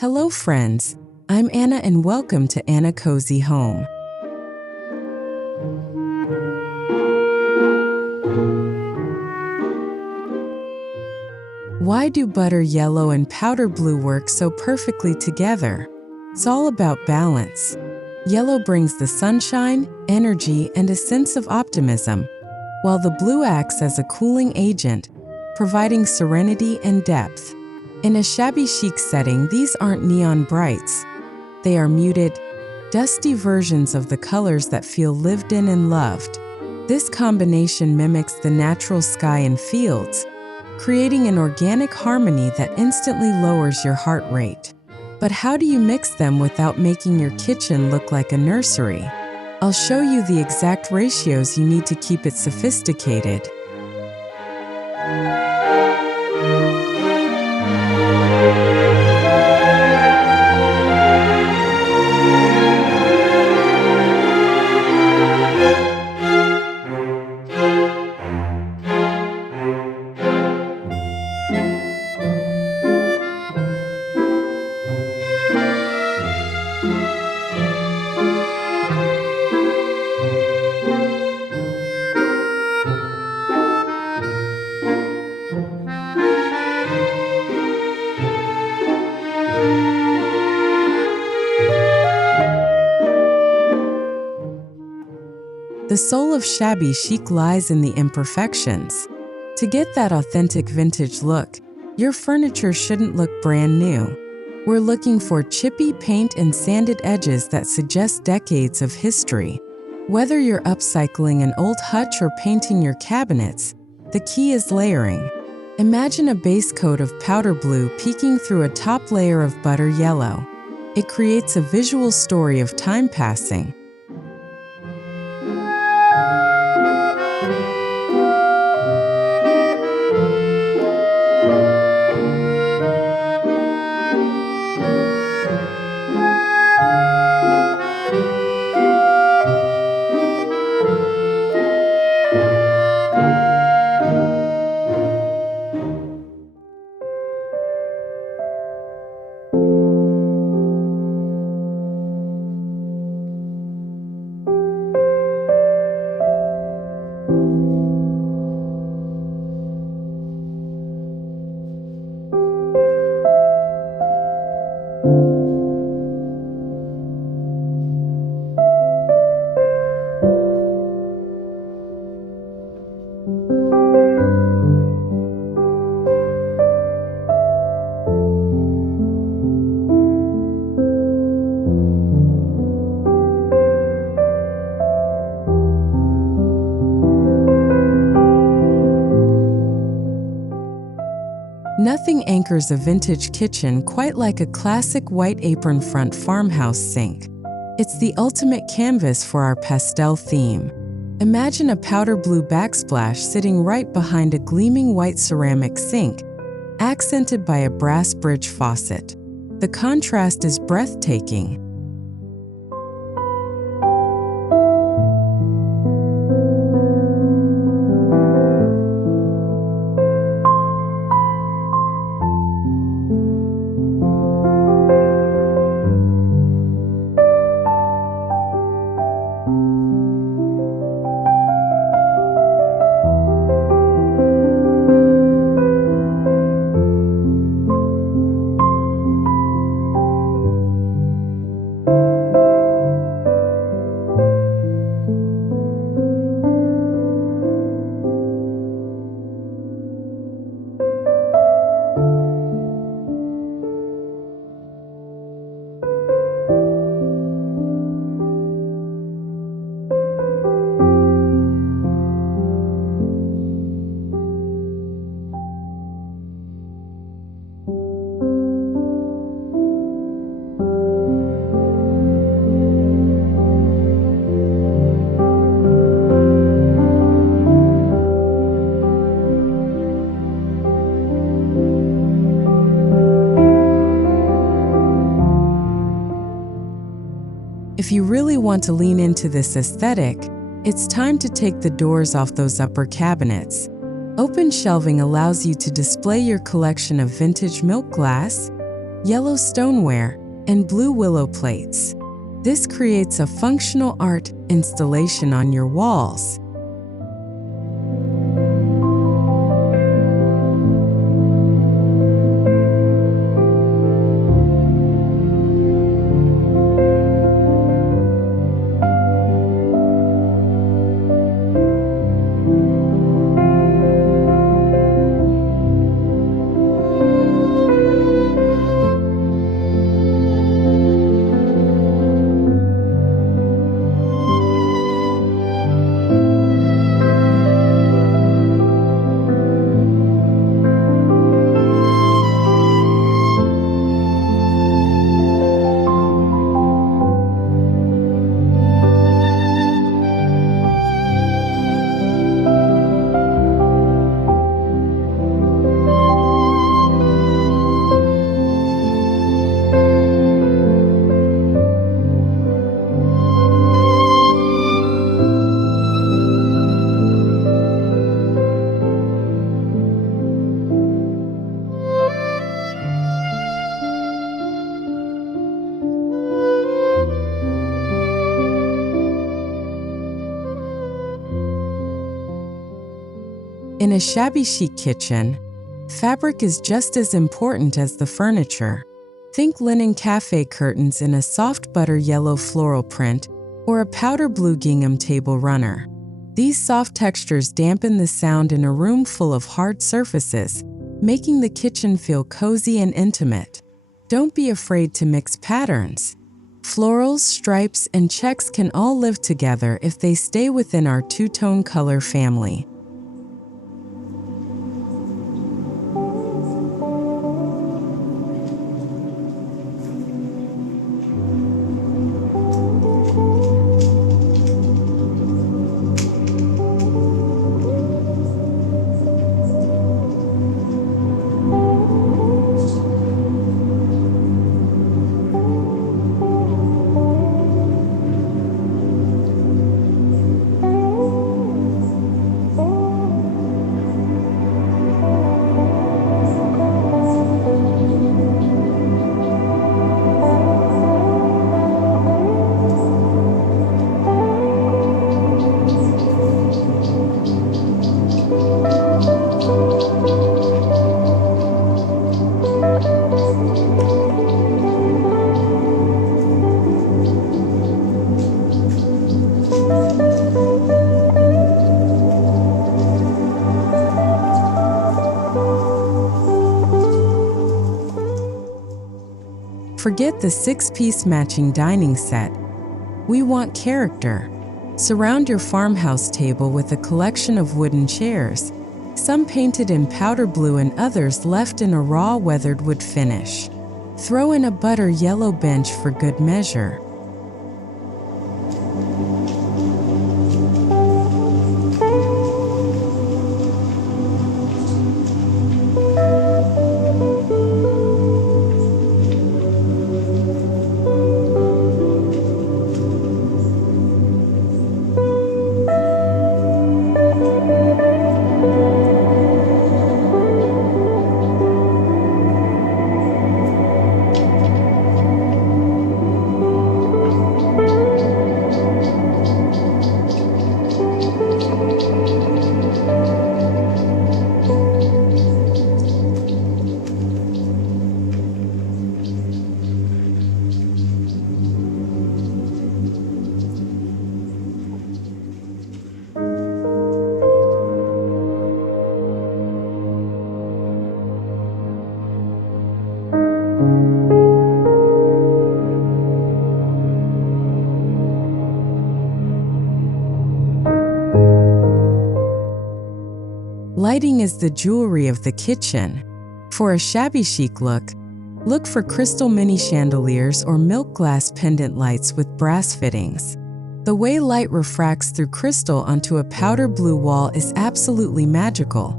Hello friends, I'm Anna and welcome to Anna Cozy Home. Why do butter yellow and powder blue work so perfectly together? It's all about balance. Yellow brings the sunshine, energy, and a sense of optimism, while the blue acts as a cooling agent, providing serenity and depth. In a shabby chic setting, these aren't neon brights. They are muted, dusty versions of the colors that feel lived in and loved. This combination mimics the natural sky and fields, creating an organic harmony that instantly lowers your heart rate. But how do you mix them without making your kitchen look like a nursery? I'll show you the exact ratios you need to keep it sophisticated. The soul of shabby chic lies in the imperfections. To get that authentic vintage look, your furniture shouldn't look brand new. We're looking for chippy paint and sanded edges that suggest decades of history. Whether you're upcycling an old hutch or painting your cabinets, the key is layering. Imagine a base coat of powder blue peeking through a top layer of butter yellow. It creates a visual story of time passing. Nothing anchors a vintage kitchen quite like a classic white apron-front farmhouse sink. It's the ultimate canvas for our pastel theme. Imagine a powder blue backsplash sitting right behind a gleaming white ceramic sink, accented by a brass bridge faucet. The contrast is breathtaking. If you really want to lean into this aesthetic, it's time to take the doors off those upper cabinets. Open shelving allows you to display your collection of vintage milk glass, yellow stoneware, and blue willow plates. This creates a functional art installation on your walls. In a shabby chic kitchen, fabric is just as important as the furniture. Think linen cafe curtains in a soft butter yellow floral print or a powder blue gingham table runner. These soft textures dampen the sound in a room full of hard surfaces, making the kitchen feel cozy and intimate. Don't be afraid to mix patterns. Florals, stripes, and checks can all live together if they stay within our two-tone color family. Forget the 6-piece matching dining set. We want character. Surround your farmhouse table with a collection of wooden chairs, some painted in powder blue and others left in a raw weathered wood finish. Throw in a butter yellow bench for good measure. Lighting is the jewelry of the kitchen. For a shabby chic look for crystal mini chandeliers or milk glass pendant lights with brass fittings. The way light refracts through crystal onto a powder blue wall is absolutely magical.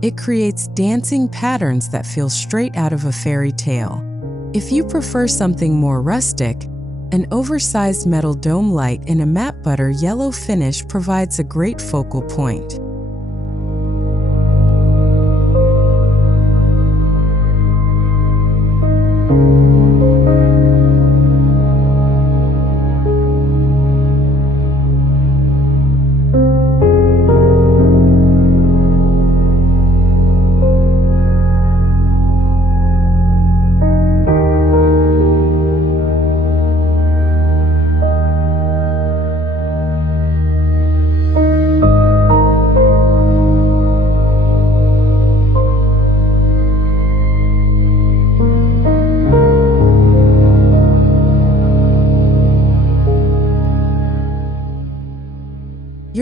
It creates dancing patterns that feel straight out of a fairy tale. If you prefer something more rustic, an oversized metal dome light in a matte butter yellow finish provides a great focal point.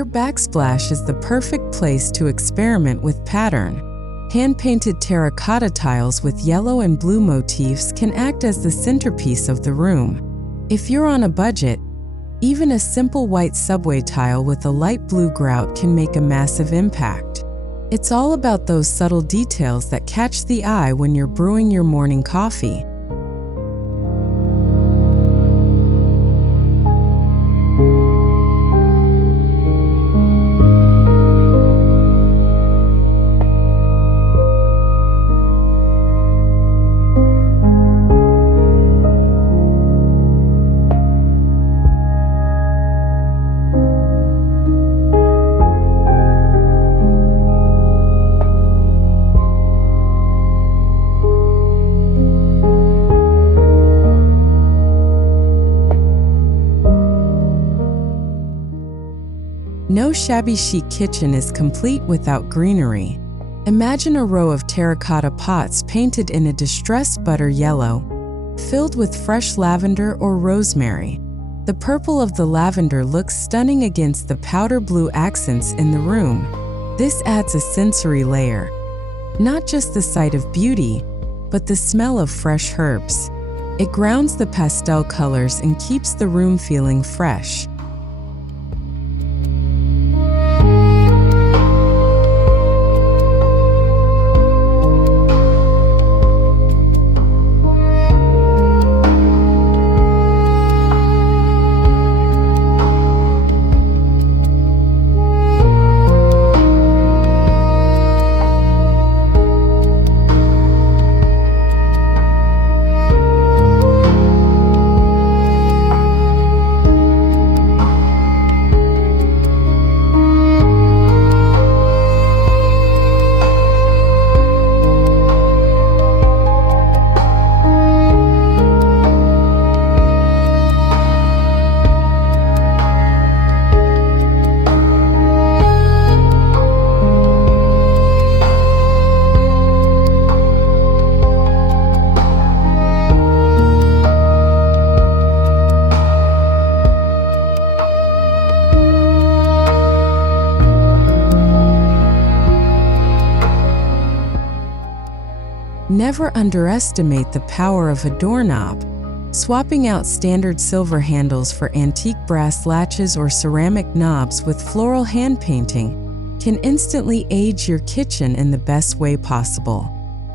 Your backsplash is the perfect place to experiment with pattern. Hand-painted terracotta tiles with yellow and blue motifs can act as the centerpiece of the room. If you're on a budget, even a simple white subway tile with a light blue grout can make a massive impact. It's all about those subtle details that catch the eye when you're brewing your morning coffee. No shabby chic kitchen is complete without greenery. Imagine a row of terracotta pots painted in a distressed butter yellow, filled with fresh lavender or rosemary. The purple of the lavender looks stunning against the powder blue accents in the room. This adds a sensory layer. Not just the sight of beauty, but the smell of fresh herbs. It grounds the pastel colors and keeps the room feeling fresh. Never underestimate the power of a doorknob. Swapping out standard silver handles for antique brass latches or ceramic knobs with floral hand painting can instantly age your kitchen in the best way possible.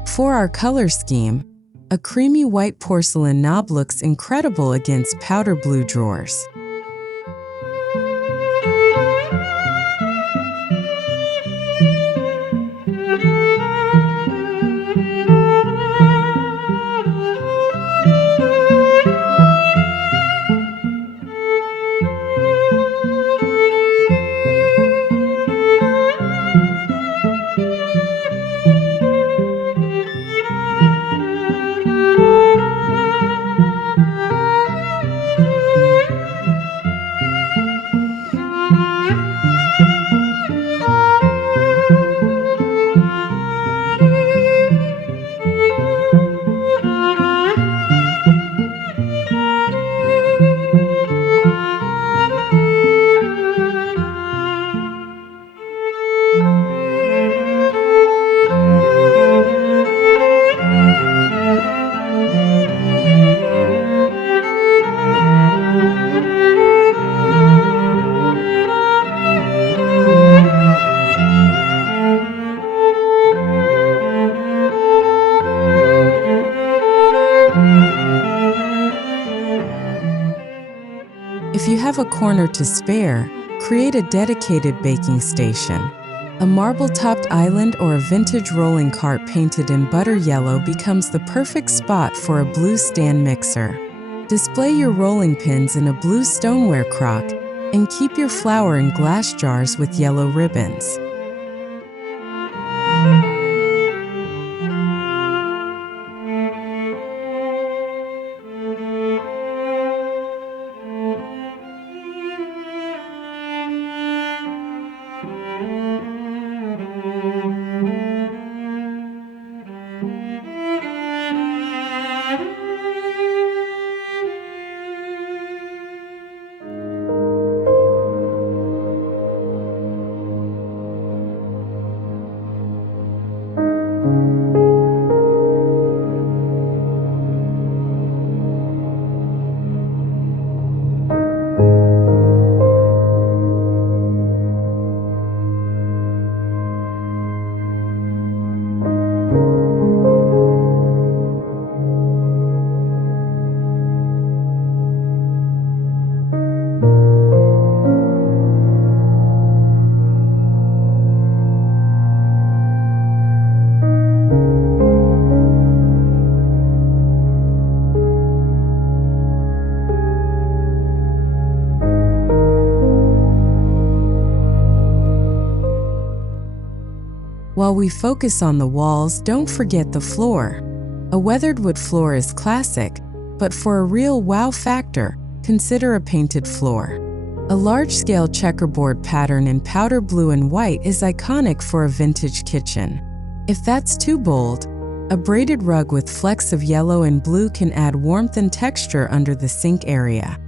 For our color scheme, a creamy white porcelain knob looks incredible against powder blue drawers. If you have a corner to spare, create a dedicated baking station. A marble-topped island or a vintage rolling cart painted in butter yellow becomes the perfect spot for a blue stand mixer. Display your rolling pins in a blue stoneware crock and keep your flour in glass jars with yellow ribbons. While we focus on the walls, don't forget the floor. A weathered wood floor is classic, but for a real wow factor, consider a painted floor. A large-scale checkerboard pattern in powder blue and white is iconic for a vintage kitchen. If that's too bold, a braided rug with flecks of yellow and blue can add warmth and texture under the sink area.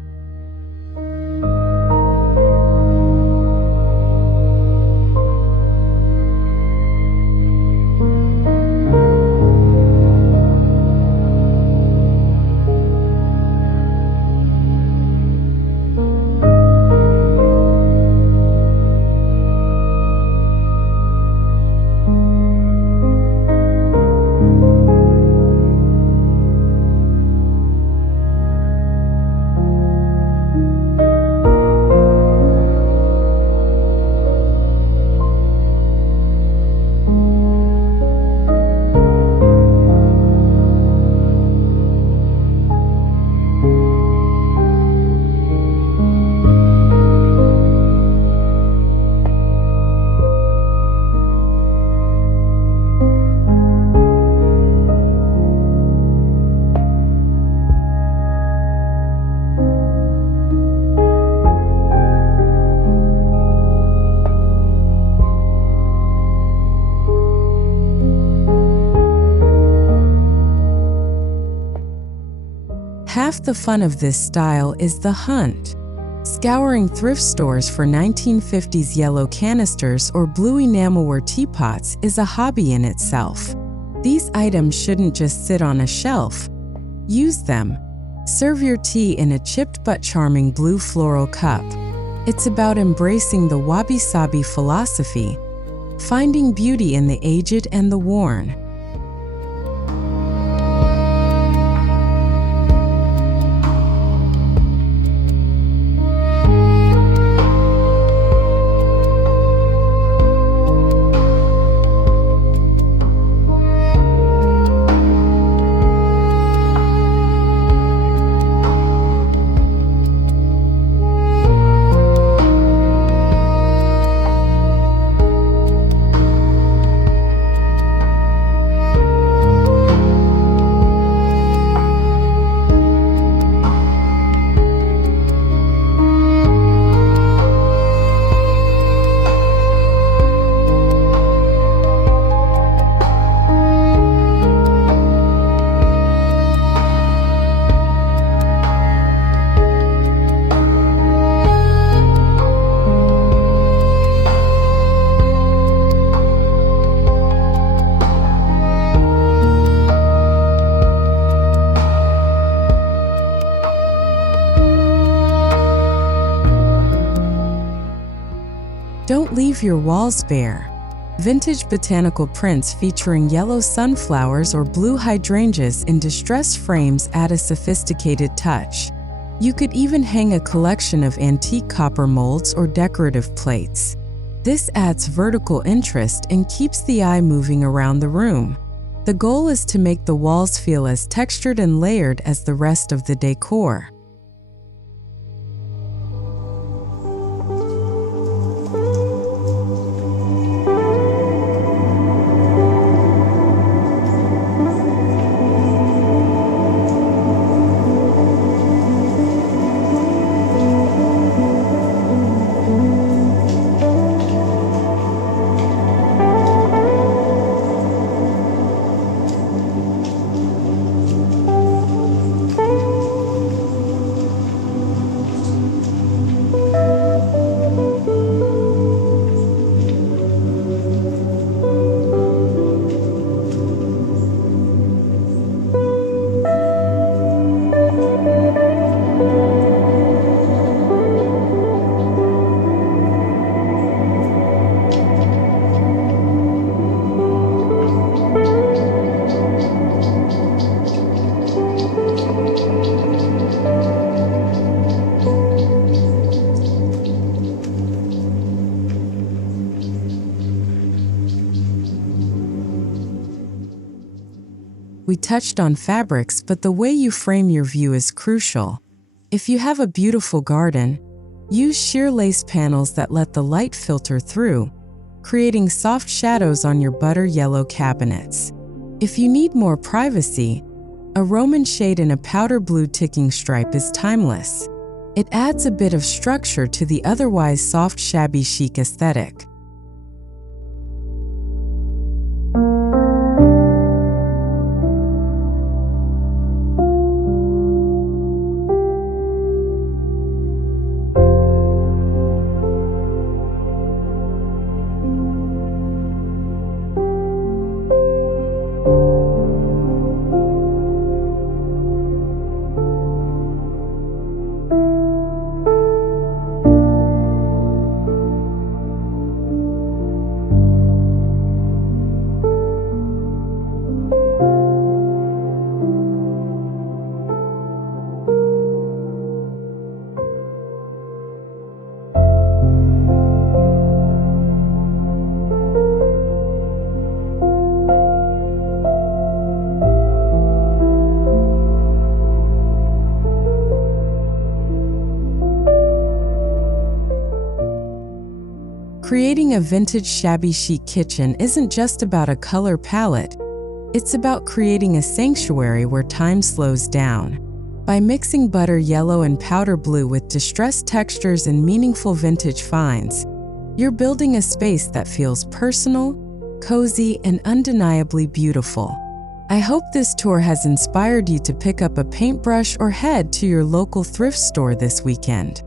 Half the fun of this style is the hunt. Scouring thrift stores for 1950s yellow canisters or blue enamelware teapots is a hobby in itself. These items shouldn't just sit on a shelf. Use them. Serve your tea in a chipped but charming blue floral cup. It's about embracing the wabi-sabi philosophy, finding beauty in the aged and the worn. Don't leave your walls bare. Vintage botanical prints featuring yellow sunflowers or blue hydrangeas in distressed frames add a sophisticated touch. You could even hang a collection of antique copper molds or decorative plates. This adds vertical interest and keeps the eye moving around the room. The goal is to make the walls feel as textured and layered as the rest of the decor. We touched on fabrics, but the way you frame your view is crucial. If you have a beautiful garden, use sheer lace panels that let the light filter through, creating soft shadows on your butter yellow cabinets. If you need more privacy, a Roman shade in a powder blue ticking stripe is timeless. It adds a bit of structure to the otherwise soft shabby chic aesthetic. Creating a vintage shabby chic kitchen isn't just about a color palette, it's about creating a sanctuary where time slows down. By mixing butter yellow and powder blue with distressed textures and meaningful vintage finds, you're building a space that feels personal, cozy, and undeniably beautiful. I hope this tour has inspired you to pick up a paintbrush or head to your local thrift store this weekend.